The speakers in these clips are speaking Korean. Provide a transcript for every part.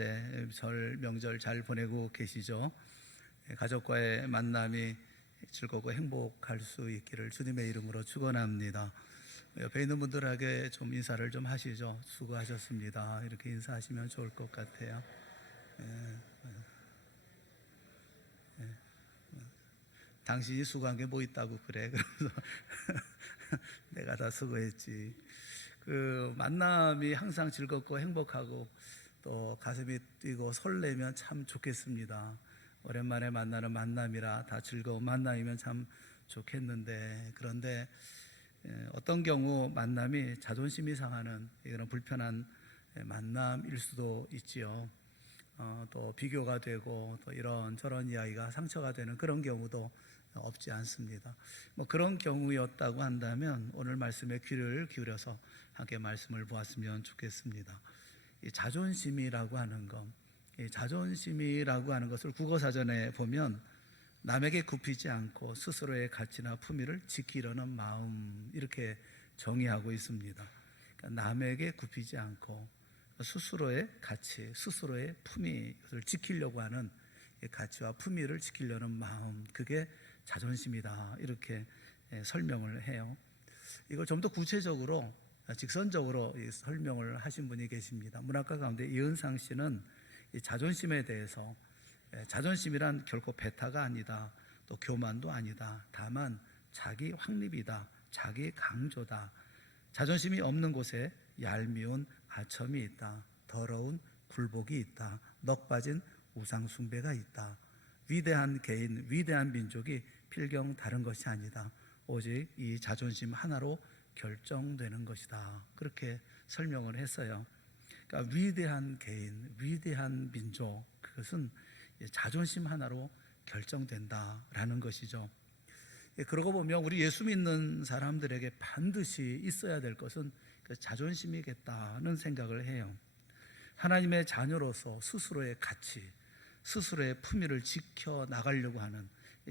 가운데 설 명절 잘 보내고 계시죠? 가족과의 만남이 즐겁고 행복할 수 있기를 주님의 이름으로 축원합니다. 옆에 있는 분들에게 좀 인사를 좀 하시죠. 수고하셨습니다. 이렇게 인사하시면 좋을 것 같아요. 당신이 수고한 게 뭐 있다고 그래. 그래서 내가 다 수고했지. 그 만남이 항상 즐겁고 행복하고 또 가슴이 뛰고 설레면 참 좋겠습니다. 오랜만에 만나는 만남이라 다 즐거운 만남이면 참 좋겠는데, 그런데 어떤 경우 만남이 자존심이 상하는 이런 불편한 만남일 수도 있지요. 또 비교가 되고 또 이런저런 이야기가 상처가 되는 그런 경우도 없지 않습니다. 그런 경우였다고 한다면 오늘 말씀에 귀를 기울여서 함께 말씀을 보았으면 좋겠습니다. 이 자존심이라고 하는 것, 이 자존심이라고 하는 것을 국어사전에 보면 남에게 굽히지 않고 스스로의 가치나 품위를 지키려는 마음, 이렇게 정의하고 있습니다. 그러니까 남에게 굽히지 않고 스스로의 가치, 스스로의 품위를 지키려고 하는 가치와 품위를 지키려는 마음, 그게 자존심이다, 이렇게 설명을 해요. 이걸 좀 더 구체적으로 직선적으로 설명을 하신 분이 계십니다. 문학가 가운데 이은상 씨는 이 자존심에 대해서 자존심이란 결코 배타가 아니다, 또 교만도 아니다, 다만 자기 확립이다, 자기 강조다. 자존심이 없는 곳에 얄미운 아첨이 있다, 더러운 굴복이 있다, 넋 빠진 우상숭배가 있다. 위대한 개인, 위대한 민족이 필경 다른 것이 아니다, 오직 이 자존심 하나로 결정되는 것이다, 그렇게 설명을 했어요. 그러니까 위대한 개인, 위대한 민족, 그것은 자존심 하나로 결정된다라는 것이죠. 그러고 보면 우리 예수 믿는 사람들에게 반드시 있어야 될 것은 그 자존심이겠다는 생각을 해요. 하나님의 자녀로서 스스로의 가치, 스스로의 품위를 지켜 나가려고 하는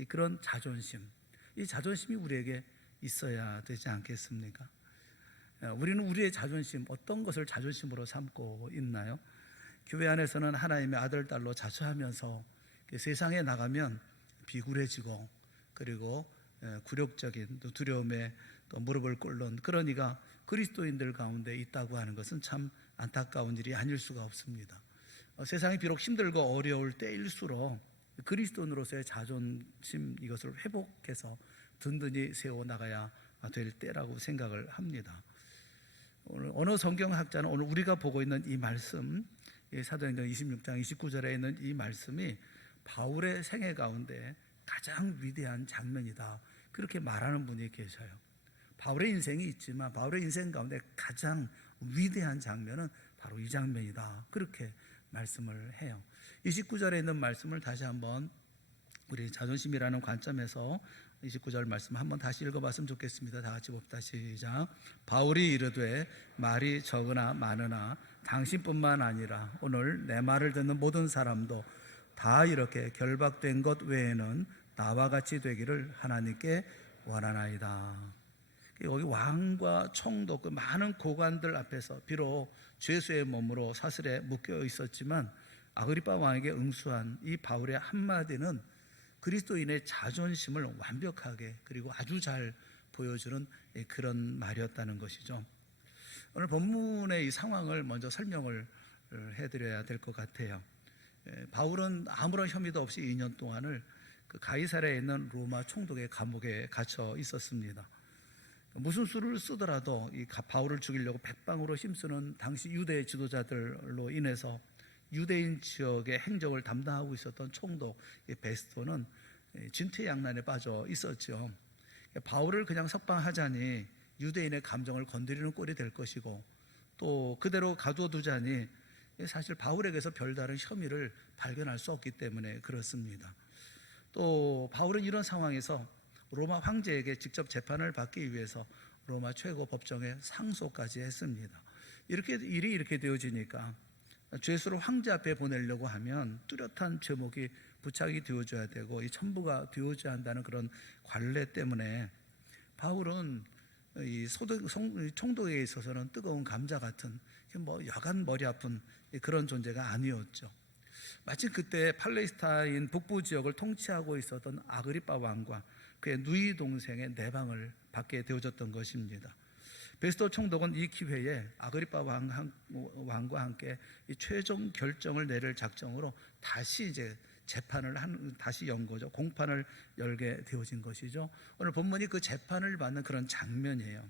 그런 자존심, 이 자존심이 우리에게 있어야 되지 않겠습니까? 우리는 우리의 자존심, 어떤 것을 자존심으로 삼고 있나요? 교회 안에서는 하나님의 아들, 딸로 자처하면서 세상에 나가면 비굴해지고, 그리고 굴욕적인 두려움에 또 무릎을 꿇는 그런 이가 그리스도인들 가운데 있다고 하는 것은 참 안타까운 일이 아닐 수가 없습니다. 세상이 비록 힘들고 어려울 때일수록 그리스도인으로서의 자존심, 이것을 회복해서 든든히 세워나가야 될 때라고 생각을 합니다. 오늘 어느 성경학자는 오늘 우리가 보고 있는 이 말씀, 사도행전 26장 29절에 있는 이 말씀이 바울의 생애 가운데 가장 위대한 장면이다, 그렇게 말하는 분이 계셔요. 바울의 인생이 있지만 바울의 인생 가운데 가장 위대한 장면은 바로 이 장면이다, 그렇게 말씀을 해요. 29절에 있는 말씀을 다시 한번 우리 자존심이라는 관점에서 29절 말씀 한번 다시 읽어봤으면 좋겠습니다. 다 같이 봅시다. 시작. 바울이 이르되 말이 적으나 많으나 당신뿐만 아니라 오늘 내 말을 듣는 모든 사람도 다 이렇게 결박된 것 외에는 나와 같이 되기를 하나님께 원하나이다. 여기 왕과 총독, 그 많은 고관들 앞에서 비록 죄수의 몸으로 사슬에 묶여 있었지만 아그리빠 왕에게 응수한 이 바울의 한마디는 그리스도인의 자존심을 완벽하게 그리고 아주 잘 보여주는 그런 말이었다는 것이죠. 오늘 본문의 이 상황을 먼저 설명을 해드려야 될 것 같아요. 바울은 아무런 혐의도 없이 2년 동안을 그 가이사랴에 있는 로마 총독의 감옥에 갇혀 있었습니다. 무슨 수를 쓰더라도 이 바울을 죽이려고 백방으로 힘쓰는 당시 유대 지도자들로 인해서 유대인 지역의 행정을 담당하고 있었던 총독 베스토는 진퇴양난에 빠져 있었죠. 바울을 그냥 석방하자니 유대인의 감정을 건드리는 꼴이 될 것이고, 또 그대로 가둬두자니 사실 바울에게서 별다른 혐의를 발견할 수 없기 때문에 그렇습니다. 또 바울은 이런 상황에서 로마 황제에게 직접 재판을 받기 위해서 로마 최고 법정에 상소까지 했습니다. 일이 이렇게 되어지니까 죄수를 황제 앞에 보내려고 하면 뚜렷한 제목이 부착이 되어줘야 되고 이 첨부가 되어져야 한다는 그런 관례 때문에 바울은 이 총독에 있어서는 뜨거운 감자 같은 여간 머리 아픈 그런 존재가 아니었죠. 마침 그때 팔레스타인 북부 지역을 통치하고 있었던 아그리빠 왕과 그의 누이 동생의 내방을 받게 되어졌던 것입니다. 베스토 총독은 이 기회에 아그리빠 왕과 함께 이 최종 결정을 내릴 작정으로 다시 이제 다시 연 거죠. 공판을 열게 되어진 것이죠. 오늘 본문이 그 재판을 받는 그런 장면이에요.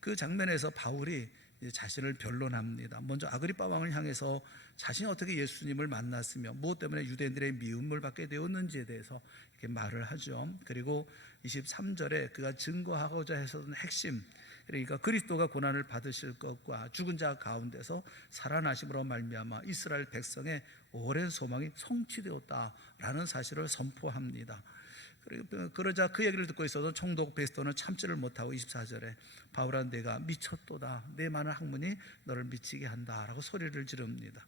그 장면에서 바울이 자신을 변론합니다. 먼저 아그리빠 왕을 향해서 자신이 어떻게 예수님을 만났으며 무엇 때문에 유대인들의 미움을 받게 되었는지에 대해서 이렇게 말을 하죠. 그리고 23절에 그가 증거하고자 했었던 핵심, 그러니까 그리스도가 고난을 받으실 것과 죽은 자 가운데서 살아나심으로 말미암아 이스라엘 백성의 오랜 소망이 성취되었다라는 사실을 선포합니다. 그러자 그 얘기를 듣고 있어도 총독 베스토는 참지를 못하고 24절에 바울아 내가 미쳤도다, 내 많은 학문이 너를 미치게 한다라고 소리를 지릅니다.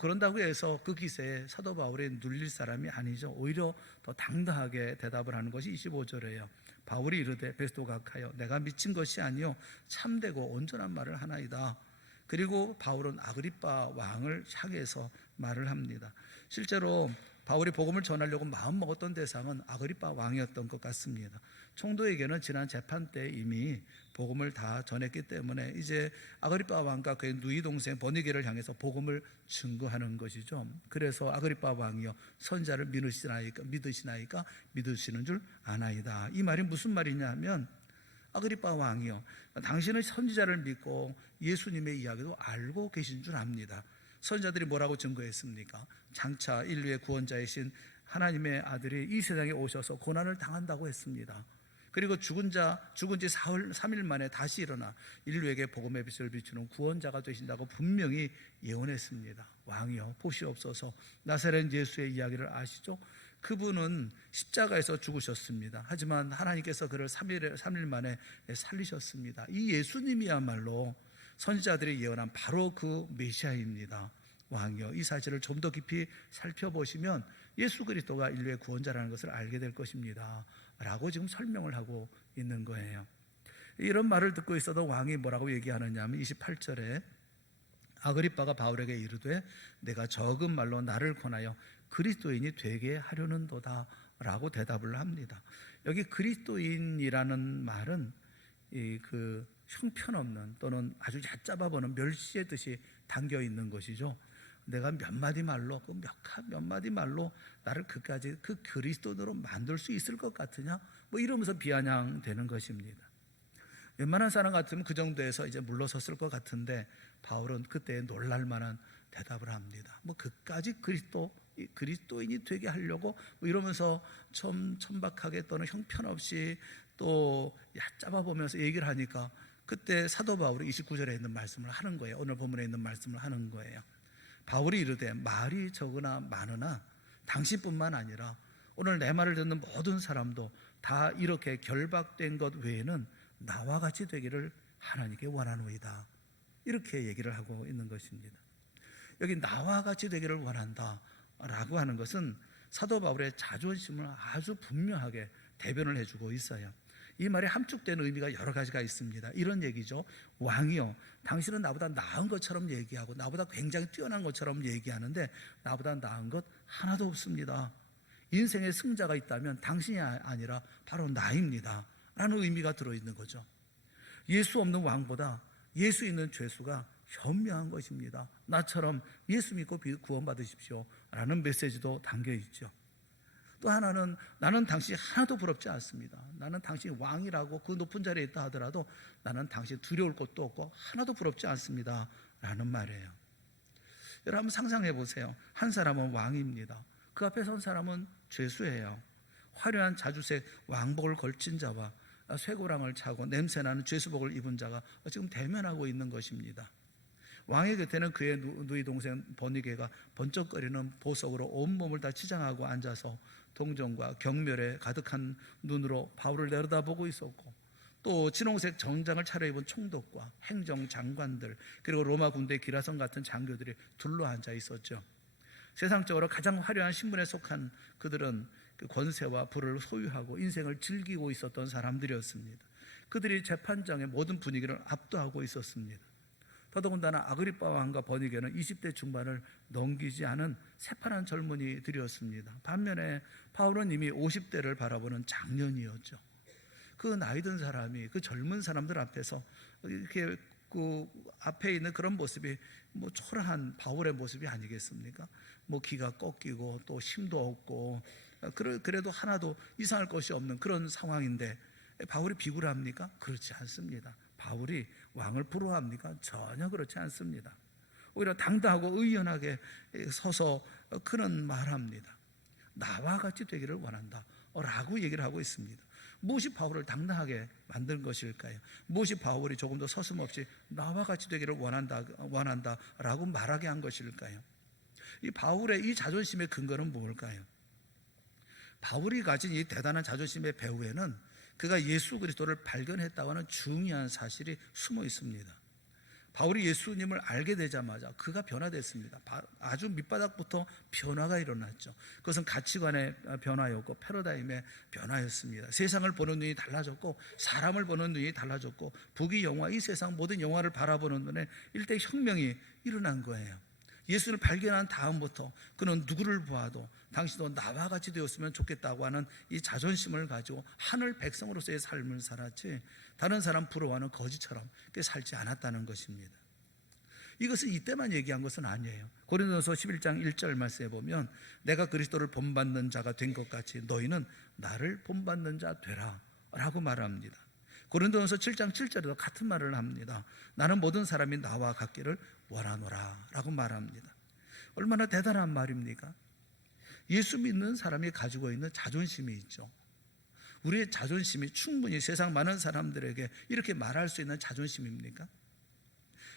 그런다고 해서 그 기세에 사도 바울이 눌릴 사람이 아니죠. 오히려 더 당당하게 대답을 하는 것이 25절이에요. 바울이 이르되 베스토가 하여 내가 미친 것이 아니요 참되고 온전한 말을 하나이다. 그리고 바울은 아그리빠 왕을 향해서 말을 합니다. 실제로 바울이 복음을 전하려고 마음먹었던 대상은 아그리빠 왕이었던 것 같습니다. 총독에게는 지난 재판 때 이미 복음을 다 전했기 때문에 이제 아그리빠 왕과 그의 누이 동생 버니게를 향해서 복음을 증거하는 것이죠. 그래서 아그리빠 왕이여 선자를 믿으시나이까 믿으시는 줄 아나이다. 이 말이 무슨 말이냐 하면 아그리빠 왕이여 당신은 선지자를 믿고 예수님의 이야기도 알고 계신 줄 압니다. 선지자들이 뭐라고 증거했습니까? 장차 인류의 구원자이신 하나님의 아들이 이 세상에 오셔서 고난을 당한다고 했습니다. 그리고 죽은 지 3일 만에 다시 일어나 인류에게 복음의 빛을 비추는 구원자가 되신다고 분명히 예언했습니다. 왕이여 보시옵소서, 나사렛 예수의 이야기를 아시죠? 그분은 십자가에서 죽으셨습니다. 하지만 하나님께서 그를 3일 만에 살리셨습니다. 이 예수님이야말로 선지자들이 예언한 바로 그 메시아입니다. 왕이여 이 사실을 좀 더 깊이 살펴보시면 예수 그리스도가 인류의 구원자라는 것을 알게 될 것입니다 라고 지금 설명을 하고 있는 거예요. 이런 말을 듣고 있어도 왕이 뭐라고 얘기하느냐 하면 28절에 아그리빠가 바울에게 이르되 내가 적은 말로 나를 권하여 그리스도인이 되게 하려는도다 라고 대답을 합니다. 여기 그리스도인이라는 말은 그 형편없는 또는 아주 얕잡아보는 멸시의 뜻이 담겨 있는 것이죠. 내가 몇 마디 말로 몇 마디 말로 나를 그까지 그 그리스도인으로 만들 수 있을 것 같으냐? 이러면서 비아냥되는 것입니다. 웬만한 사람 같으면 그 정도에서 이제 물러섰을 것 같은데 바울은 그때 놀랄 만한 대답을 합니다. 그까지 그리스도인이 되게 하려고 이러면서 좀 천박하게 또는 형편없이 또 얕잡아 보면서 얘기를 하니까 그때 사도 바울이 29절에 있는 말씀을 하는 거예요. 오늘 본문에 있는 말씀을 하는 거예요. 바울이 이르되 말이 적으나 많으나 당신뿐만 아니라 오늘 내 말을 듣는 모든 사람도 다 이렇게 결박된 것 외에는 나와 같이 되기를 하나님께 원하노이다. 이렇게 얘기를 하고 있는 것입니다. 여기 나와 같이 되기를 원한다 라고 하는 것은 사도 바울의 자존심을 아주 분명하게 대변을 해주고 있어요. 이 말에 함축된 의미가 여러 가지가 있습니다. 이런 얘기죠. 왕이요 당신은 나보다 나은 것처럼 얘기하고 나보다 굉장히 뛰어난 것처럼 얘기하는데 나보다 나은 것 하나도 없습니다. 인생의 승자가 있다면 당신이 아니라 바로 나입니다 라는 의미가 들어있는 거죠. 예수 없는 왕보다 예수 있는 죄수가 현명한 것입니다. 나처럼 예수 믿고 구원받으십시오 라는 메시지도 담겨 있죠. 또 하나는 나는 당신이 하나도 부럽지 않습니다. 나는 당신이 왕이라고 그 높은 자리에 있다 하더라도 나는 당신 두려울 것도 없고 하나도 부럽지 않습니다 라는 말이에요. 여러분 한번 상상해 보세요. 한 사람은 왕입니다. 그 앞에 선 사람은 죄수예요. 화려한 자주색 왕복을 걸친 자와 쇠고랑을 차고 냄새나는 죄수복을 입은 자가 지금 대면하고 있는 것입니다. 왕의 곁에는 그의 누이 동생 버니게가 번쩍거리는 보석으로 온몸을 다 치장하고 앉아서 동정과 경멸에 가득한 눈으로 바울을 내려다보고 있었고, 또 진홍색 정장을 차려입은 총독과 행정장관들 그리고 로마 군대 기라성 같은 장교들이 둘러앉아 있었죠. 세상적으로 가장 화려한 신분에 속한 그들은 그 권세와 부를 소유하고 인생을 즐기고 있었던 사람들이었습니다. 그들이 재판장의 모든 분위기를 압도하고 있었습니다. 더더군다나 아그리빠 왕과 버니게는 20대 중반을 넘기지 않은 새파란 젊은이들이었습니다. 반면에 바울은 이미 50대를 바라보는 장년이었죠. 그 나이 든 사람이 그 젊은 사람들 앞에서 이렇게 그 앞에 있는 그런 모습이 뭐 초라한 바울의 모습이 아니겠습니까? 뭐 기가 꺾이고 또 힘도 없고 그래도 하나도 이상할 것이 없는 그런 상황인데 바울이 비굴 합니까? 그렇지 않습니다. 바울이 왕을 부러워합니까? 전혀 그렇지 않습니다. 오히려 당당하고 의연하게 서서 그는 말합니다. 나와 같이 되기를 원한다 라고 얘기를 하고 있습니다. 무엇이 바울을 당당하게 만든 것일까요? 무엇이 바울이 조금 더 서슴없이 나와 같이 되기를 원한다 라고 말하게 한 것일까요? 이 바울의 이 자존심의 근거는 무엇일까요? 바울이 가진 이 대단한 자존심의 배후에는 그가 예수 그리스도를 발견했다고 하는 중요한 사실이 숨어 있습니다. 바울이 예수님을 알게 되자마자 그가 변화됐습니다. 아주 밑바닥부터 변화가 일어났죠. 그것은 가치관의 변화였고 패러다임의 변화였습니다. 세상을 보는 눈이 달라졌고 사람을 보는 눈이 달라졌고 부귀 영화, 이 세상 모든 영화를 바라보는 눈에 일대 혁명이 일어난 거예요. 예수를 발견한 다음부터 그는 누구를 보아도 당신도 나와 같이 되었으면 좋겠다고 하는 이 자존심을 가지고 하늘 백성으로서의 삶을 살았지 다른 사람 부러워하는 거지처럼 살지 않았다는 것입니다. 이것은 이때만 얘기한 것은 아니에요. 고린도서 11장 1절 말씀에 보면 내가 그리스도를 본받는 자가 된 것 같이 너희는 나를 본받는 자 되라 라고 말합니다. 고린도서 7장 7절에도 같은 말을 합니다. 나는 모든 사람이 나와 같기를 원하노라 라고 말합니다. 얼마나 대단한 말입니까? 예수 믿는 사람이 가지고 있는 자존심이 있죠. 우리의 자존심이 충분히 세상 많은 사람들에게 이렇게 말할 수 있는 자존심입니까?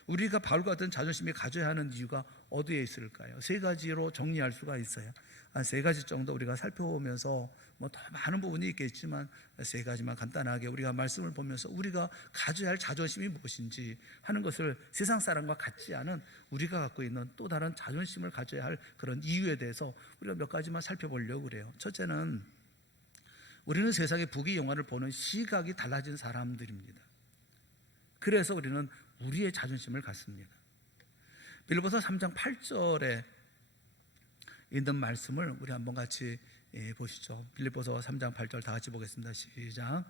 우리가 바울 같은 자존심이 가져야 하는 이유가 어디에 있을까요? 세 가지로 정리할 수가 있어요. 한 세 가지 정도 우리가 살펴보면서 뭐 더 많은 부분이 있겠지만 세 가지만 간단하게 우리가 말씀을 보면서 우리가 가져야 할 자존심이 무엇인지 하는 것을 세상 사람과 같지 않은 우리가 갖고 있는 또 다른 자존심을 가져야 할 그런 이유에 대해서 우리가 몇 가지만 살펴보려고 그래요. 첫째는 우리는 세상의 부귀 영화를 보는 시각이 달라진 사람들입니다. 그래서 우리는 우리의 자존심을 갖습니다. 빌립보서 3장 8절에 있는 말씀을 우리 한번 같이 보시죠. 빌립보서 3장 8절 다 같이 보겠습니다. 시작.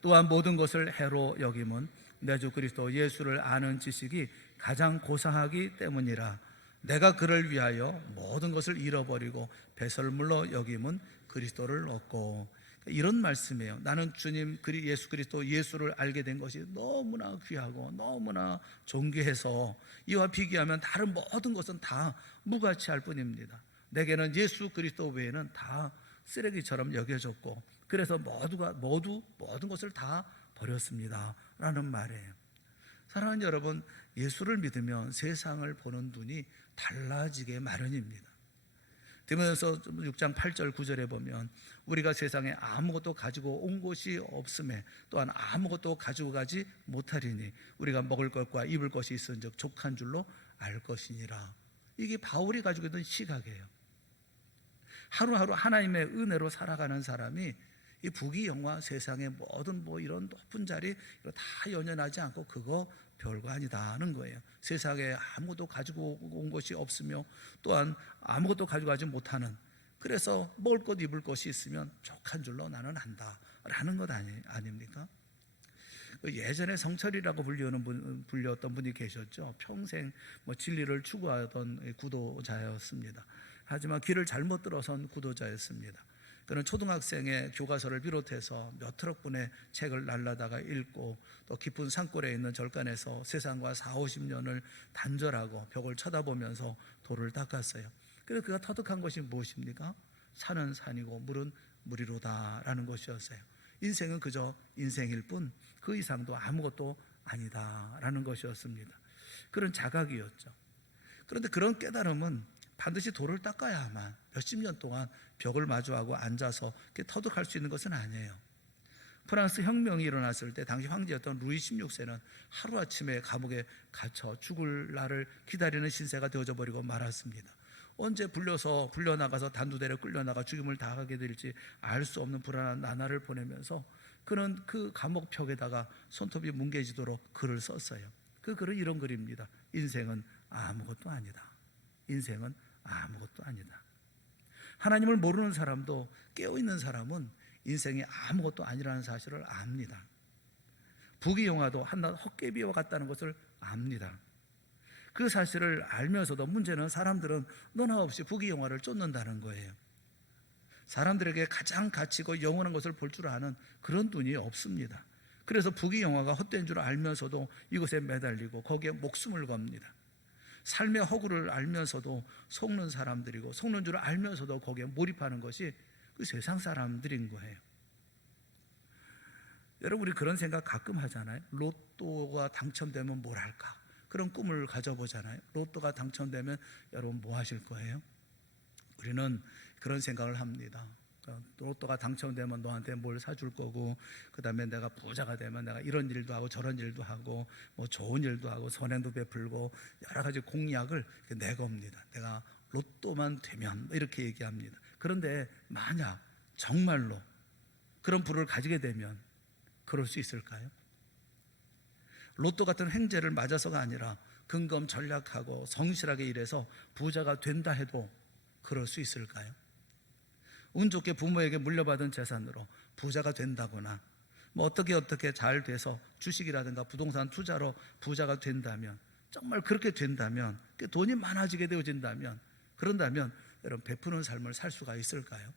또한 모든 것을 해로 여김은 내 주 그리스도 예수를 아는 지식이 가장 고상하기 때문이라. 내가 그를 위하여 모든 것을 잃어버리고 배설물로 여김은 그리스도를 얻고. 이런 말씀이에요. 나는 주님 예수 그리스도 예수를 알게 된 것이 너무나 귀하고 너무나 존귀해서 이와 비교하면 다른 모든 것은 다 무가치할 뿐입니다. 내게는 예수 그리스도 외에는 다 쓰레기처럼 여겨졌고 그래서 모두 모든 것을 다 버렸습니다 라는 말이에요. 사랑하는 여러분, 예수를 믿으면 세상을 보는 눈이 달라지게 마련입니다. 디모데후서 6장 8절 9절에 보면 우리가 세상에 아무것도 가지고 온 것이 없음에 또한 아무것도 가지고 가지 못하리니 우리가 먹을 것과 입을 것이 있은즉 족한 줄로 알 것이니라. 이게 바울이 가지고 있는 시각이에요. 하루하루 하나님의 은혜로 살아가는 사람이 이 부귀 영화 세상의 모든 이런 높은 자리 이거 다 연연하지 않고 그거 별거 아니다는 거예요. 세상에 아무것도 가지고 온 것이 없으며 또한 아무것도 가져가지 못하는, 그래서 먹을 것 입을 것이 있으면 족한 줄로 나는 안다 라는 것 아닙니까? 예전에 성철이라고 불렸던 분이 계셨죠. 평생 진리를 추구하던 구도자였습니다. 하지만 귀를 잘못 들어선 구도자였습니다. 그는 초등학생의 교과서를 비롯해서 몇 트럭분의 책을 날라다가 읽고 또 깊은 산골에 있는 절간에서 세상과 40-50년을 단절하고 벽을 쳐다보면서 돌을 닦았어요. 그래서 그가 터득한 것이 무엇입니까? 산은 산이고 물은 물이로다라는 것이었어요. 인생은 그저 인생일 뿐 그 이상도 아무것도 아니다라는 것이었습니다. 그런 자각이었죠. 그런데 그런 깨달음은 반드시 돌을 닦아야만 몇십 년 동안 벽을 마주하고 앉아서 터득할 수 있는 것은 아니에요. 프랑스 혁명이 일어났을 때 당시 황제였던 루이 16세는 하루아침에 감옥에 갇혀 죽을 날을 기다리는 신세가 되어져 버리고 말았습니다. 언제 불려나가서 단두대로 끌려나가 죽임을 당하게 될지 알 수 없는 불안한 나날을 보내면서 그는 그 감옥 벽에다가 손톱이 뭉개지도록 글을 썼어요. 그 글은 이런 글입니다. 인생은 아무것도 아니다. 인생은 아무것도 아니다. 하나님을 모르는 사람도 깨어있는 사람은 인생이 아무것도 아니라는 사실을 압니다. 부귀영화도 한낱 헛개비와 같다는 것을 압니다. 그 사실을 알면서도 문제는 사람들은 너나 없이 부귀영화를 쫓는다는 거예요. 사람들에게 가장 가치고 영원한 것을 볼 줄 아는 그런 눈이 없습니다. 그래서 부귀영화가 헛된 줄 알면서도 이것에 매달리고 거기에 목숨을 겁니다. 삶의 허구를 알면서도 속는 사람들이고 속는 줄 알면서도 거기에 몰입하는 것이 그 세상 사람들인 거예요. 여러분, 우리 그런 생각 가끔 하잖아요. 로또가 당첨되면 뭘 할까? 그런 꿈을 가져보잖아요. 로또가 당첨되면 여러분 뭐 하실 거예요? 우리는 그런 생각을 합니다. 로또가 당첨되면 너한테 뭘 사줄 거고, 그 다음에 내가 부자가 되면 내가 이런 일도 하고 저런 일도 하고 뭐 좋은 일도 하고 선행도 베풀고 여러 가지 공약을 내겁니다. 내가 로또만 되면 이렇게 얘기합니다. 그런데 만약 정말로 그런 부를 가지게 되면 그럴 수 있을까요? 로또 같은 횡재를 맞아서가 아니라 근검전략하고 성실하게 일해서 부자가 된다 해도 그럴 수 있을까요? 운 좋게 부모에게 물려받은 재산으로 부자가 된다거나 뭐 어떻게 잘 돼서 주식이라든가 부동산 투자로 부자가 된다면, 정말 그렇게 된다면, 돈이 많아지게 되어진다면, 그런다면 여러분 베푸는 삶을 살 수가 있을까요?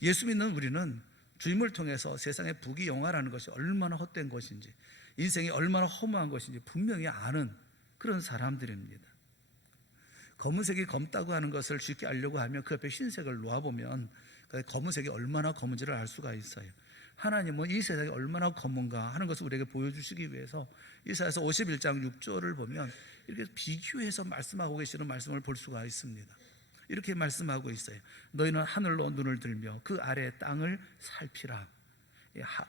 예수 믿는 우리는 주님을 통해서 세상의 부귀영화라는 것이 얼마나 헛된 것인지, 인생이 얼마나 허무한 것인지 분명히 아는 그런 사람들입니다. 검은색이 검다고 하는 것을 쉽게 알려고 하면 그 옆에 흰색을 놓아보면 검은색이 얼마나 검은지를 알 수가 있어요. 하나님은 이 세상이 얼마나 검은가 하는 것을 우리에게 보여주시기 위해서 이사야서 51장 6절을 보면 이렇게 비교해서 말씀하고 계시는 말씀을 볼 수가 있습니다. 이렇게 말씀하고 있어요. 너희는 하늘로 눈을 들며 그 아래 땅을 살피라.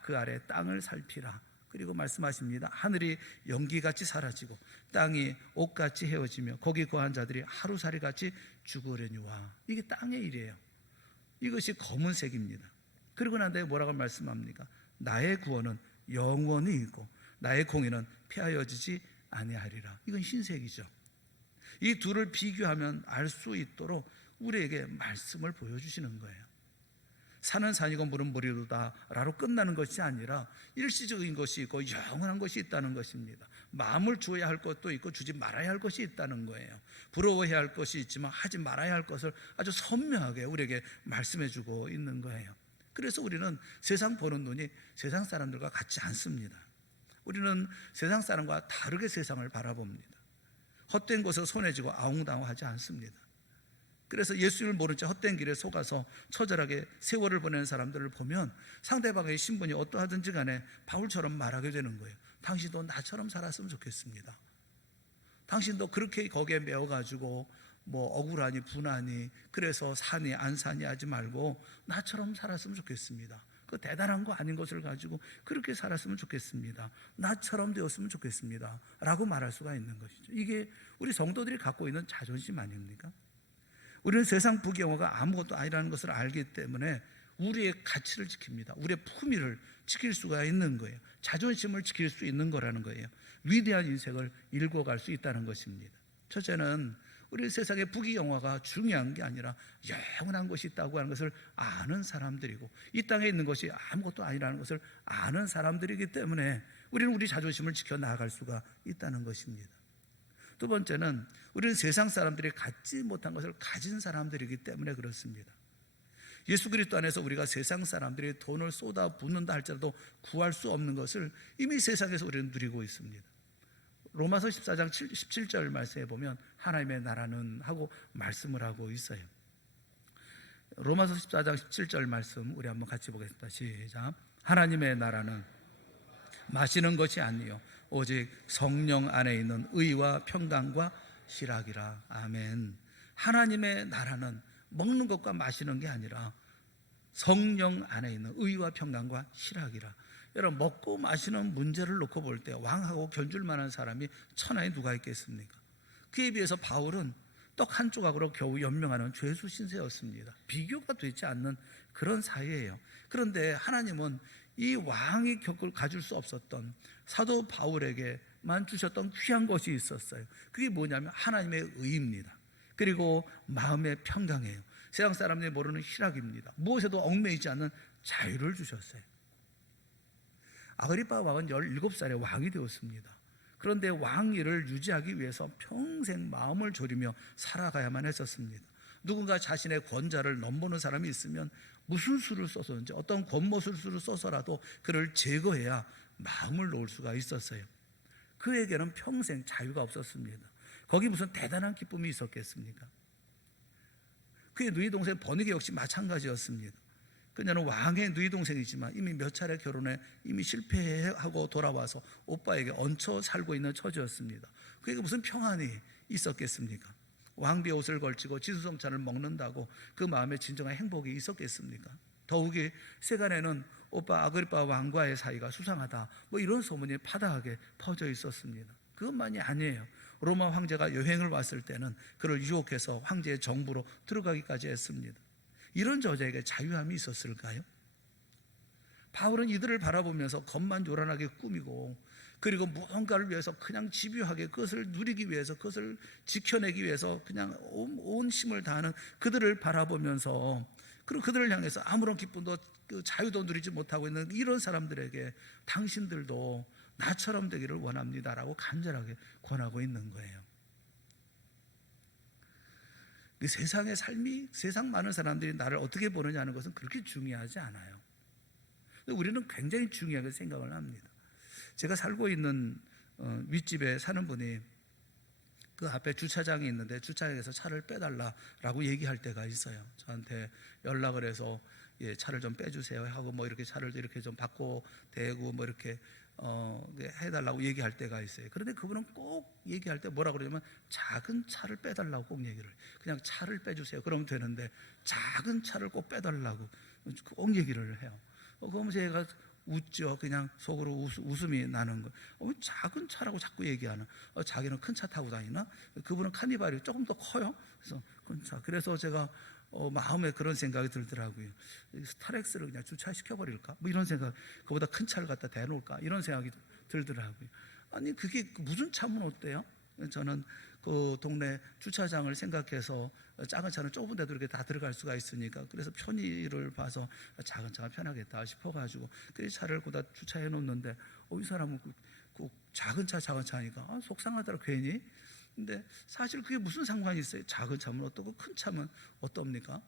그 아래 땅을 살피라. 그리고 말씀하십니다. 하늘이 연기같이 사라지고 땅이 옷같이 헤어지며 거기 거한 자들이 하루살이같이 죽으려니와. 이게 땅의 일이에요. 이것이 검은색입니다. 그리고 난 다음에 뭐라고 말씀합니까? 나의 구원은 영원히 있고 나의 공의는 폐하여지지 아니하리라. 이건 흰색이죠. 이 둘을 비교하면 알 수 있도록 우리에게 말씀을 보여주시는 거예요. 산은 산이고 물은 물이로다 라로 끝나는 것이 아니라 일시적인 것이 있고 영원한 것이 있다는 것입니다. 마음을 주어야 할 것도 있고 주지 말아야 할 것이 있다는 거예요. 부러워해야 할 것이 있지만 하지 말아야 할 것을 아주 선명하게 우리에게 말씀해 주고 있는 거예요. 그래서 우리는 세상 보는 눈이 세상 사람들과 같지 않습니다. 우리는 세상 사람과 다르게 세상을 바라봅니다. 헛된 것을 손에 쥐고 아웅다웅하지 않습니다. 그래서 예수님을 모른 채 헛된 길에 속아서 처절하게 세월을 보내는 사람들을 보면 상대방의 신분이 어떠하든지 간에 바울처럼 말하게 되는 거예요. 당신도 나처럼 살았으면 좋겠습니다. 당신도 그렇게 거기에 매어가지고 뭐 억울하니 분하니 그래서 사니 안 사니 하지 말고 나처럼 살았으면 좋겠습니다. 그 대단한 거 아닌 것을 가지고 그렇게 살았으면 좋겠습니다. 나처럼 되었으면 좋겠습니다 라고 말할 수가 있는 것이죠. 이게 우리 성도들이 갖고 있는 자존심 아닙니까? 우리는 세상 부귀영화가 아무것도 아니라는 것을 알기 때문에 우리의 가치를 지킵니다. 우리의 품위를 지킬 수가 있는 거예요. 자존심을 지킬 수 있는 거라는 거예요. 위대한 인생을 읽어갈 수 있다는 것입니다. 첫째는 우리 세상의 부귀영화가 중요한 게 아니라 영원한 것이 있다고 하는 것을 아는 사람들이고 이 땅에 있는 것이 아무것도 아니라는 것을 아는 사람들이기 때문에 우리는 우리 자존심을 지켜나갈 수가 있다는 것입니다. 두 번째는 우리는 세상 사람들이 갖지 못한 것을 가진 사람들이기 때문에 그렇습니다. 예수 그리스도 안에서 우리가 세상 사람들이 돈을 쏟아붓는다 할지라도 구할 수 없는 것을 이미 세상에서 우리는 누리고 있습니다. 로마서 14장 17절 말씀에 보면 하나님의 나라는 하고 말씀을 하고 있어요. 로마서 14장 17절 말씀 우리 한번 같이 보겠습니다. 시작. 하나님의 나라는 마시는 것이 아니요 오직 성령 안에 있는 의와 평강과 희락이라. 아멘. 하나님의 나라는 먹는 것과 마시는 게 아니라 성령 안에 있는 의와 평강과 희락이라. 여러분, 먹고 마시는 문제를 놓고 볼 때 왕하고 견줄 만한 사람이 천하에 누가 있겠습니까? 그에 비해서 바울은 떡 한 조각으로 겨우 연명하는 죄수 신세였습니다. 비교가 되지 않는 그런 사이예요. 그런데 하나님은 이 왕이 가질 수 없었던 사도 바울에게 때만 주셨던 귀한 것이 있었어요. 그게 뭐냐면 하나님의 의입니다. 그리고 마음의 평강이에요. 세상 사람들이 모르는 희락입니다. 무엇에도 얽매이지 않는 자유를 주셨어요. 아그리파 왕은 17살에 왕이 되었습니다. 그런데 왕위를 유지하기 위해서 평생 마음을 졸이며 살아가야만 했었습니다. 누군가 자신의 권좌를 넘보는 사람이 있으면 무슨 수를 써서든지 어떤 권모술수를 써서라도 그를 제거해야 마음을 놓을 수가 있었어요. 그에게는 평생 자유가 없었습니다. 거기 무슨 대단한 기쁨이 있었겠습니까? 그의 누이 동생 버니게 역시 마찬가지였습니다. 그녀는 왕의 누이 동생이지만 이미 몇 차례 결혼에 이미 실패하고 돌아와서 오빠에게 얹혀 살고 있는 처지였습니다. 그에게 무슨 평안이 있었겠습니까? 왕비의 옷을 걸치고 지수성찬을 먹는다고 그 마음에 진정한 행복이 있었겠습니까? 더욱이 세간에는 오빠 아그리파 왕과의 사이가 수상하다, 뭐 이런 소문이 파다하게 퍼져 있었습니다. 그것만이 아니에요. 로마 황제가 여행을 왔을 때는 그를 유혹해서 황제의 정부로 들어가기까지 했습니다. 이런 저자에게 자유함이 있었을까요? 바울은 이들을 바라보면서 겉만 요란하게 꾸미고, 그리고 무언가를 위해서 그냥 집요하게 그것을 누리기 위해서, 그것을 지켜내기 위해서 그냥 온 힘을 다하는 그들을 바라보면서, 그리고 그들을 향해서 아무런 기쁨도 자유도 누리지 못하고 있는 이런 사람들에게 당신들도 나처럼 되기를 원합니다라고 간절하게 권하고 있는 거예요. 세상의 삶이, 세상 많은 사람들이 나를 어떻게 보느냐는 것은 그렇게 중요하지 않아요. 우리는 굉장히 중요하게 생각을 합니다. 제가 살고 있는 윗집에 사는 분이 그 앞에 주차장이 있는데 주차장에서 차를 빼달라라고 얘기할 때가 있어요. 저한테 연락을 해서 차를 좀 빼주세요 하고 뭐 이렇게 차를 이렇게 좀 바꿔 대고 뭐 이렇게 해달라고 얘기할 때가 있어요. 그런데 그분은 꼭 얘기할 때 뭐라 그러냐면 작은 차를 빼달라고 꼭 얘기를 해요. 그냥 차를 빼주세요 그러면 되는데 작은 차를 꼭 빼달라고 꼭 얘기를 해요. 그러면 제가 웃죠. 그냥 속으로 웃음이 나는 거. 작은 차라고 자꾸 얘기하는. 자기는 큰 차 타고 다니나? 그분은 카니발이 조금 더 커요. 그래서 큰 차. 그래서 제가 마음에 그런 생각이 들더라고요. 스타렉스를 그냥 주차시켜버릴까? 뭐 이런 생각. 그보다 큰 차를 갖다 대놓을까? 이런 생각이 들더라고요. 아니 그게 무슨 차면 어때요? 저는 그 동네 주차장을 생각해서 작은 차는 좁은 데도 이렇게 다 들어갈 수가 있으니까, 그래서 편의를 봐서 작은 차가 편하겠다 싶어가지고 그 차를 거기다 주차해 놓는데 이 사람은 그 작은 차니까 속상하더라 괜히. 근데 사실 그게 무슨 상관이 있어요? 작은 차면 어떻고 큰 차면 어떻습니까?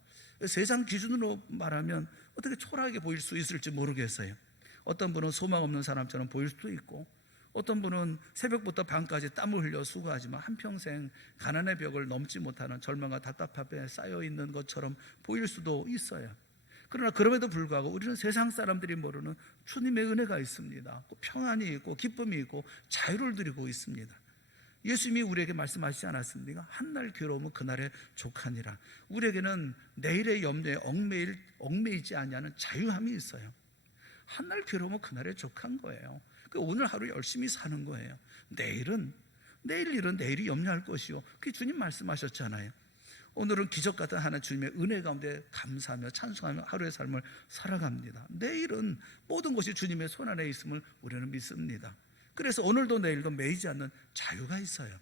세상 기준으로 말하면 어떻게 초라하게 보일 수 있을지 모르겠어요. 어떤 분은 소망 없는 사람처럼 보일 수도 있고, 어떤 분은 새벽부터 밤까지 땀을 흘려 수고하지만 한평생 가난의 벽을 넘지 못하는 절망과 답답함에 쌓여있는 것처럼 보일 수도 있어요. 그러나 그럼에도 불구하고 우리는 세상 사람들이 모르는 주님의 은혜가 있습니다. 평안이 있고 기쁨이 있고 자유를 누리고 있습니다. 예수님이 우리에게 말씀하시지 않았습니까? 한날 괴로움은 그날에 족하니라. 우리에게는 내일의 염려에 얽매이지 아니하는 자유함이 있어요. 한날 괴로움은 그날에 족한 거예요. 오늘 하루 열심히 사는 거예요. 내일 일은 내일이 염려할 것이요. 그게 주님 말씀하셨잖아요. 오늘은 기적 같은 하나님 주님의 은혜 가운데 감사하며 찬송하며 하루의 삶을 살아갑니다. 내일은 모든 것이 주님의 손안에 있음을 우리는 믿습니다. 그래서 오늘도 내일도 매이지 않는 자유가 있어요.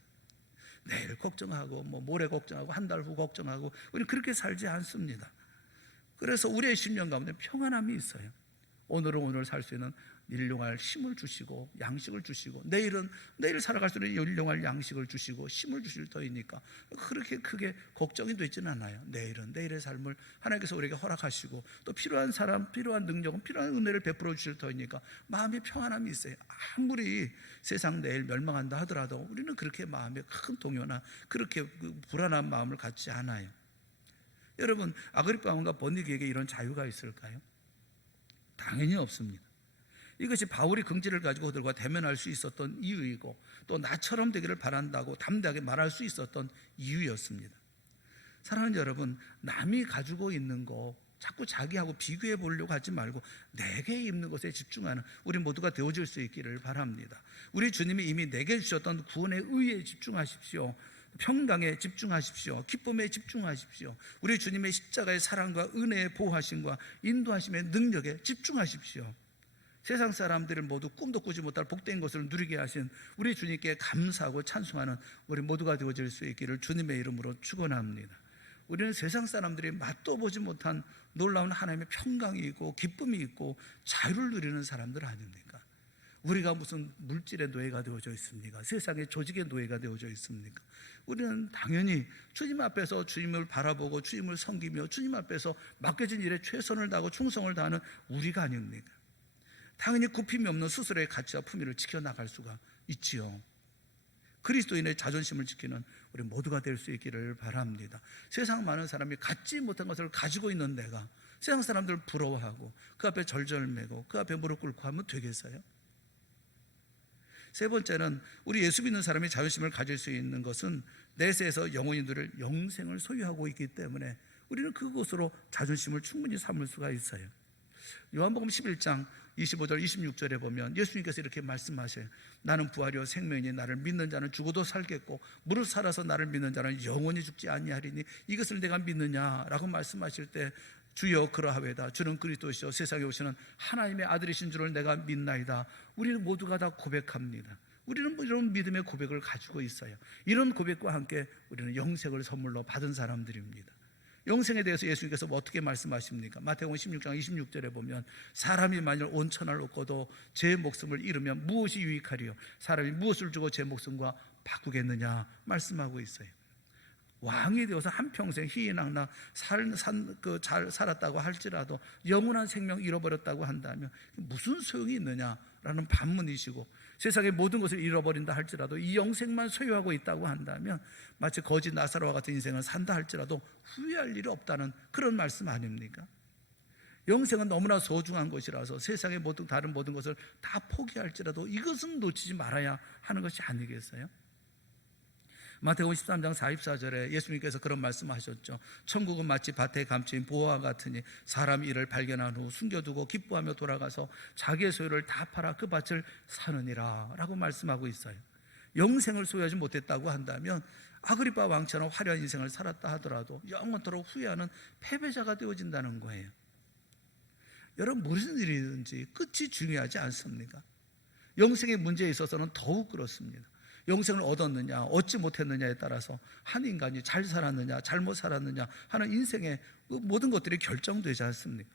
내일 걱정하고 모레 걱정하고 한 달 후 걱정하고 우리는 그렇게 살지 않습니다. 그래서 우리의 심령 가운데 평안함이 있어요. 오늘은 오늘 살 수 있는 일용할 힘을 주시고 양식을 주시고, 내일 살아갈 수 있는 일용할 양식을 주시고 힘을 주실 터이니까 그렇게 크게 걱정이 되지는 않아요. 내일은 내일의 삶을 하나님께서 우리에게 허락하시고 또 필요한 사람, 필요한 능력은 필요한 은혜를 베풀어 주실 터이니까 마음의 평안함이 있어요. 아무리 세상 내일 멸망한다 하더라도 우리는 그렇게 마음에 큰 동요나 그렇게 불안한 마음을 갖지 않아요. 여러분, 아그리파 왕과 버니게에게 이런 자유가 있을까요? 당연히 없습니다. 이것이 바울이 긍지를 가지고 그들과 대면할 수 있었던 이유이고, 또 나처럼 되기를 바란다고 담대하게 말할 수 있었던 이유였습니다. 사랑하는 여러분, 남이 가지고 있는 거 자꾸 자기하고 비교해 보려고 하지 말고 내게 있는 것에 집중하는 우리 모두가 되어질 수 있기를 바랍니다. 우리 주님이 이미 내게 주셨던 구원의 의에 집중하십시오. 평강에 집중하십시오. 기쁨에 집중하십시오. 우리 주님의 십자가의 사랑과 은혜의 보호하심과 인도하심의 능력에 집중하십시오. 세상 사람들을 모두 꿈도 꾸지 못할 복된 것을 누리게 하신 우리 주님께 감사하고 찬송하는 우리 모두가 되어질 수 있기를 주님의 이름으로 축원합니다. 우리는 세상 사람들이 맛도 보지 못한 놀라운 하나님의 평강이 있고 기쁨이 있고 자유를 누리는 사람들 아닙니까? 우리가 무슨 물질의 노예가 되어져 있습니까? 세상의 조직의 노예가 되어져 있습니까? 우리는 당연히 주님 앞에서 주님을 바라보고 주님을 섬기며 주님 앞에서 맡겨진 일에 최선을 다하고 충성을 다하는 우리가 아닙니까? 당연히 굽힘이 없는 스스로의 가치와 품위를 지켜나갈 수가 있지요. 그리스도인의 자존심을 지키는 우리 모두가 될 수 있기를 바랍니다. 세상 많은 사람이 갖지 못한 것을 가지고 있는 내가 세상 사람들을 부러워하고 그 앞에 절절매고 그 앞에 무릎 꿇고 하면 되겠어요? 세 번째는 우리 예수 믿는 사람이 자존심을 가질 수 있는 것은 내세에서 영원히 누릴 영생을 소유하고 있기 때문에 우리는 그것으로 자존심을 충분히 삼을 수가 있어요. 요한복음 11장 25절 26절에 보면 예수님께서 이렇게 말씀하셔요. 나는 부활이요 생명이니 나를 믿는 자는 죽어도 살겠고 무릇 살아서 나를 믿는 자는 영원히 죽지 아니하리니 이것을 내가 믿느냐라고 말씀하실 때 주여 그러하외다 주는 그리스도시요 세상에 오시는 하나님의 아들이신 줄을 내가 믿나이다. 우리는 모두가 다 고백합니다. 우리는 이런 믿음의 고백을 가지고 있어요. 이런 고백과 함께 우리는 영생을 선물로 받은 사람들입니다. 영생에 대해서 예수님께서 어떻게 말씀하십니까? 마태복음 16장 26절에 보면 사람이 만일 온 천하를 얻고도 제 목숨을 잃으면 무엇이 유익하리요? 사람이 무엇을 주고 제 목숨과 바꾸겠느냐 말씀하고 있어요. 왕이 되어서 한평생 희희낙낙 잘 살았다고 할지라도 영원한 생명 잃어버렸다고 한다면 무슨 소용이 있느냐라는 반문이시고, 세상의 모든 것을 잃어버린다 할지라도 이 영생만 소유하고 있다고 한다면 마치 거지 나사로와 같은 인생을 산다 할지라도 후회할 일이 없다는 그런 말씀 아닙니까? 영생은 너무나 소중한 것이라서 세상의 다른 모든 것을 다 포기할지라도 이것은 놓치지 말아야 하는 것이 아니겠어요? 마태복음 13장 44절에 예수님께서 그런 말씀하셨죠. 천국은 마치 밭에 감추인 보화와 같으니 사람이 이를 발견한 후 숨겨두고 기뻐하며 돌아가서 자기의 소유를 다 팔아 그 밭을 사느니라 라고 말씀하고 있어요. 영생을 소유하지 못했다고 한다면 아그리빠 왕처럼 화려한 인생을 살았다 하더라도 영원토록 후회하는 패배자가 되어진다는 거예요. 여러분, 무슨 일이든지 끝이 중요하지 않습니까? 영생의 문제에 있어서는 더욱 그렇습니다. 영생을 얻었느냐 얻지 못했느냐에 따라서 한 인간이 잘 살았느냐 잘못 살았느냐 하는 인생의 모든 것들이 결정되지 않습니까?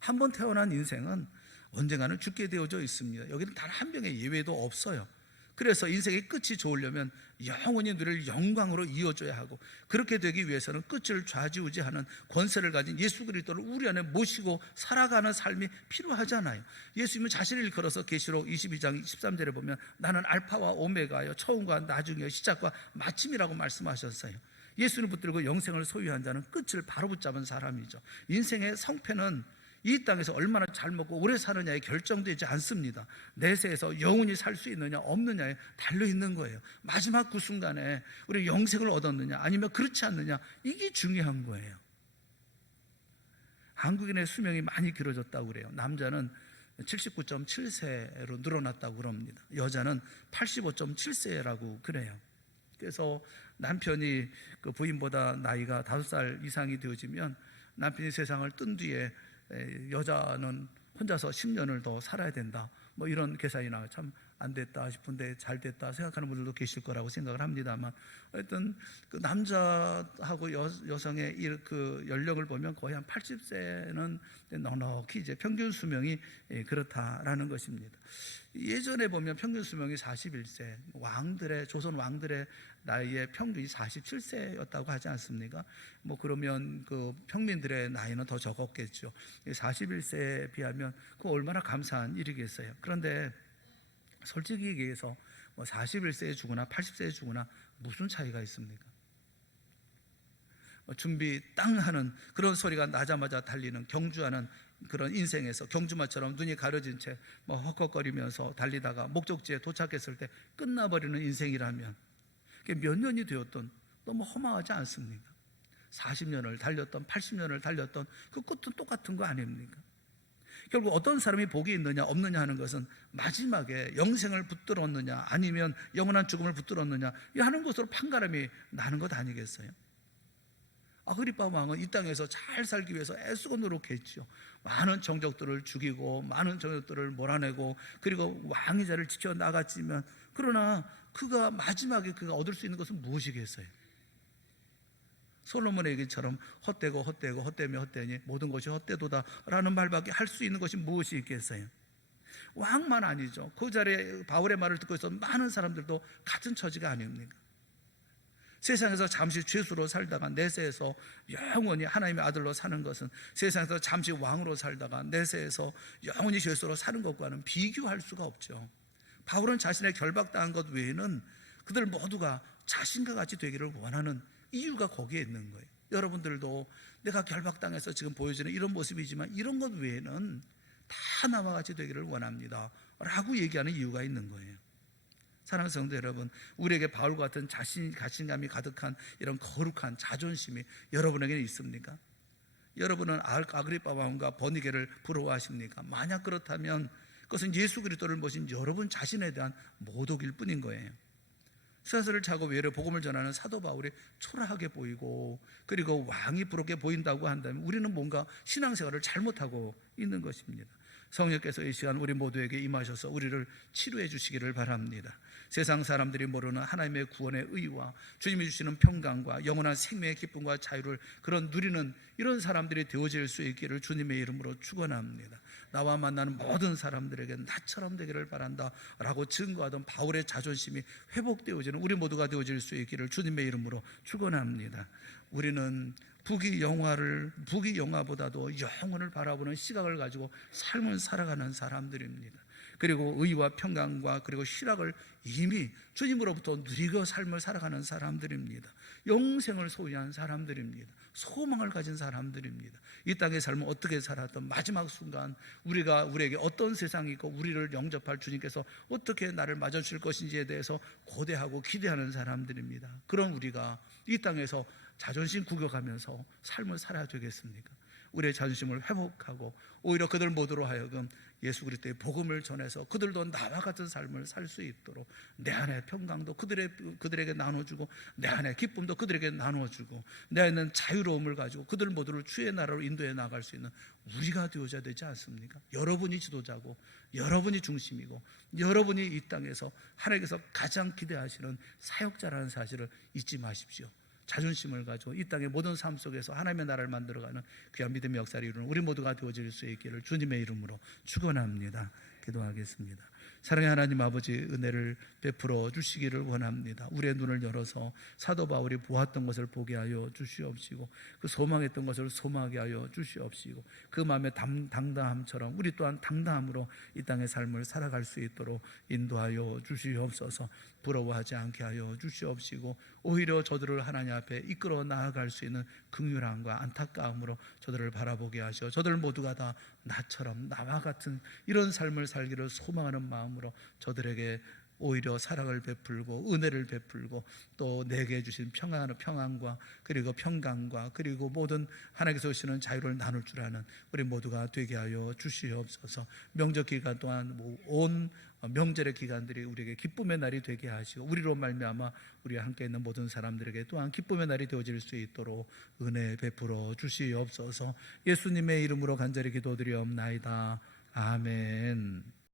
한 번 태어난 인생은 언젠가는 죽게 되어져 있습니다. 여기는 단 한 명의 예외도 없어요. 그래서 인생의 끝이 좋으려면 영원히 누릴 영광으로 이어져야 하고, 그렇게 되기 위해서는 끝을 좌지우지하는 권세를 가진 예수 그리스도를 우리 안에 모시고 살아가는 삶이 필요하잖아요. 예수님은 자신을 일컬어서 계시록 22장 13절에 보면 나는 알파와 오메가요 처음과 나중이요 시작과 마침이라고 말씀하셨어요. 예수를 붙들고 영생을 소유한 자는 끝을 바로 붙잡은 사람이죠. 인생의 성패는 이 땅에서 얼마나 잘 먹고 오래 사느냐에 결정되지 않습니다. 내세에서 영원히 살 수 있느냐 없느냐에 달려있는 거예요. 마지막 그 순간에 우리 영생을 얻었느냐 아니면 그렇지 않느냐, 이게 중요한 거예요. 한국인의 수명이 많이 길어졌다고 그래요. 남자는 79.7세로 늘어났다고 그럽니다. 여자는 85.7세라고 그래요. 그래서 남편이 그 부인보다 나이가 5살 이상이 되어지면 남편이 세상을 뜬 뒤에 여자는 혼자서 10년을 더 살아야 된다, 뭐 이런 계산이나 참 안 됐다 싶은데 잘 됐다 생각하는 분들도 계실 거라고 생각을 합니다만, 하여튼 그 남자하고 여성의 그 연령을 보면 거의 한 80세는 넉넉히 이제 평균 수명이 그렇다라는 것입니다. 예전에 보면 평균 수명이 41세, 조선 왕들의 나이의 평균이 47세였다고 하지 않습니까? 뭐 그러면 그 평민들의 나이는 더 적었겠죠. 41세에 비하면 그 얼마나 감사한 일이겠어요. 그런데 솔직히 얘기해서 뭐 41세에 죽으나 80세에 죽으나 무슨 차이가 있습니까? 준비 땅 하는 그런 소리가 나자마자 달리는 경주하는 그런 인생에서 경주마처럼 눈이 가려진 채 뭐 헉헉거리면서 달리다가 목적지에 도착했을 때 끝나버리는 인생이라면 그게 몇 년이 되었던 너무 허망하지 않습니까? 40년을 달렸던 80년을 달렸던 그 끝은 똑같은 거 아닙니까? 결국 어떤 사람이 복이 있느냐 없느냐 하는 것은 마지막에 영생을 붙들었느냐 아니면 영원한 죽음을 붙들었느냐 이 하는 것으로 판가름이 나는 것 아니겠어요? 아그리파 왕은 이 땅에서 잘 살기 위해서 애쓰고 노력했지요. 많은 정적들을 죽이고 많은 정적들을 몰아내고 그리고 왕의 자리를 지켜나갔지만, 그러나 그가 마지막에 그가 얻을 수 있는 것은 무엇이겠어요? 솔로몬의 얘기처럼 헛되며 헛되니 모든 것이 헛되도다라는 말밖에 할 수 있는 것이 무엇이 있겠어요? 왕만 아니죠. 그 자리에 바울의 말을 듣고 있었던 많은 사람들도 같은 처지가 아닙니까? 세상에서 잠시 죄수로 살다가 내세에서 영원히 하나님의 아들로 사는 것은 세상에서 잠시 왕으로 살다가 내세에서 영원히 죄수로 사는 것과는 비교할 수가 없죠. 바울은 자신의 결박당한 것 외에는 그들 모두가 자신과 같이 되기를 원하는 이유가 거기에 있는 거예요. 여러분들도 내가 결박당해서 지금 보여지는 이런 모습이지만 이런 것 외에는 다 나와 같이 되기를 원합니다 라고 얘기하는 이유가 있는 거예요. 사랑하는 성도 여러분, 우리에게 바울과 같은 자신감이 가득한 이런 거룩한 자존심이 여러분에게 있습니까? 여러분은 아그리파 왕과 버니게를 부러워하십니까? 만약 그렇다면 그것은 예수 그리스도를 모신 여러분 자신에 대한 모독일 뿐인 거예요. 쇠사슬을 차고 외래 복음을 전하는 사도 바울이 초라하게 보이고 그리고 왕이 부럽게 보인다고 한다면 우리는 뭔가 신앙생활을 잘못하고 있는 것입니다. 성령께서 이 시간 우리 모두에게 임하셔서 우리를 치료해 주시기를 바랍니다. 세상 사람들이 모르는 하나님의 구원의 의와 주님이 주시는 평강과 영원한 생명의 기쁨과 자유를 그런 누리는 이런 사람들이 되어질 수 있기를 주님의 이름으로 축원합니다. 나와 만나는 모든 사람들에게 나처럼 되기를 바란다 라고 증거하던 바울의 자존심이 회복되어지는 우리 모두가 되어질 수 있기를 주님의 이름으로 축원합니다. 우리는 부귀 영화보다도 영혼을 바라보는 시각을 가지고 삶을 살아가는 사람들입니다. 그리고 의와 평강과 그리고 희락을 이미 주님으로부터 누리고 삶을 살아가는 사람들입니다. 영생을 소유한 사람들입니다. 소망을 가진 사람들입니다. 이 땅의 삶을 어떻게 살았던 마지막 순간 우리에게 어떤 세상이 있고 우리를 영접할 주님께서 어떻게 나를 맞아주실 것인지에 대해서 고대하고 기대하는 사람들입니다. 그런 우리가 이 땅에서 자존심 구겨가면서 삶을 살아야 되겠습니까? 우리의 자존심을 회복하고 오히려 그들 모두로 하여금 예수 그리스도의 복음을 전해서 그들도 나와 같은 삶을 살 수 있도록 내 안에 평강도 그들에게 나눠주고 내 안에 기쁨도 그들에게 나눠주고 내 안에 있는 자유로움을 가지고 그들 모두를 주의 나라로 인도해 나갈 수 있는 우리가 되어야 되지 않습니까? 여러분이 지도자고 여러분이 중심이고 여러분이 이 땅에서 하나님께서 가장 기대하시는 사역자라는 사실을 잊지 마십시오. 자존심을 가지고 이 땅의 모든 삶 속에서 하나님의 나라를 만들어가는 귀한 믿음의 역사를 이루는 우리 모두가 되어질 수 있기를 주님의 이름으로 축원합니다. 기도하겠습니다. 사랑의 하나님 아버지, 은혜를 베풀어 주시기를 원합니다. 우리의 눈을 열어서 사도 바울이 보았던 것을 보게 하여 주시옵시고 그 소망했던 것을 소망하게 하여 주시옵시고 그 마음의 당당함처럼 우리 또한 당당함으로 이 땅의 삶을 살아갈 수 있도록 인도하여 주시옵소서. 부러워하지 않게 하여 주시옵시고 오히려 저들을 하나님 앞에 이끌어 나아갈 수 있는 긍휼함과 안타까움으로 저들을 바라보게 하시어 저들 모두가 다 나처럼 나와 같은 이런 삶을 살기를 소망하는 마음으로 저들에게 오히려 사랑을 베풀고 은혜를 베풀고 또 내게 주신 평안과 그리고 평강과 그리고 모든 하나님께서 주시는 자유를 나눌 줄 아는 우리 모두가 되게 하여 주시옵소서. 명절 기간 동안 온 명절의 기간들이 우리에게 기쁨의 날이 되게 하시고 우리로 말미암아 우리와 함께 있는 모든 사람들에게 또한 기쁨의 날이 되어질 수 있도록 은혜 베풀어 주시옵소서. 예수님의 이름으로 간절히 기도드리옵나이다. 아멘.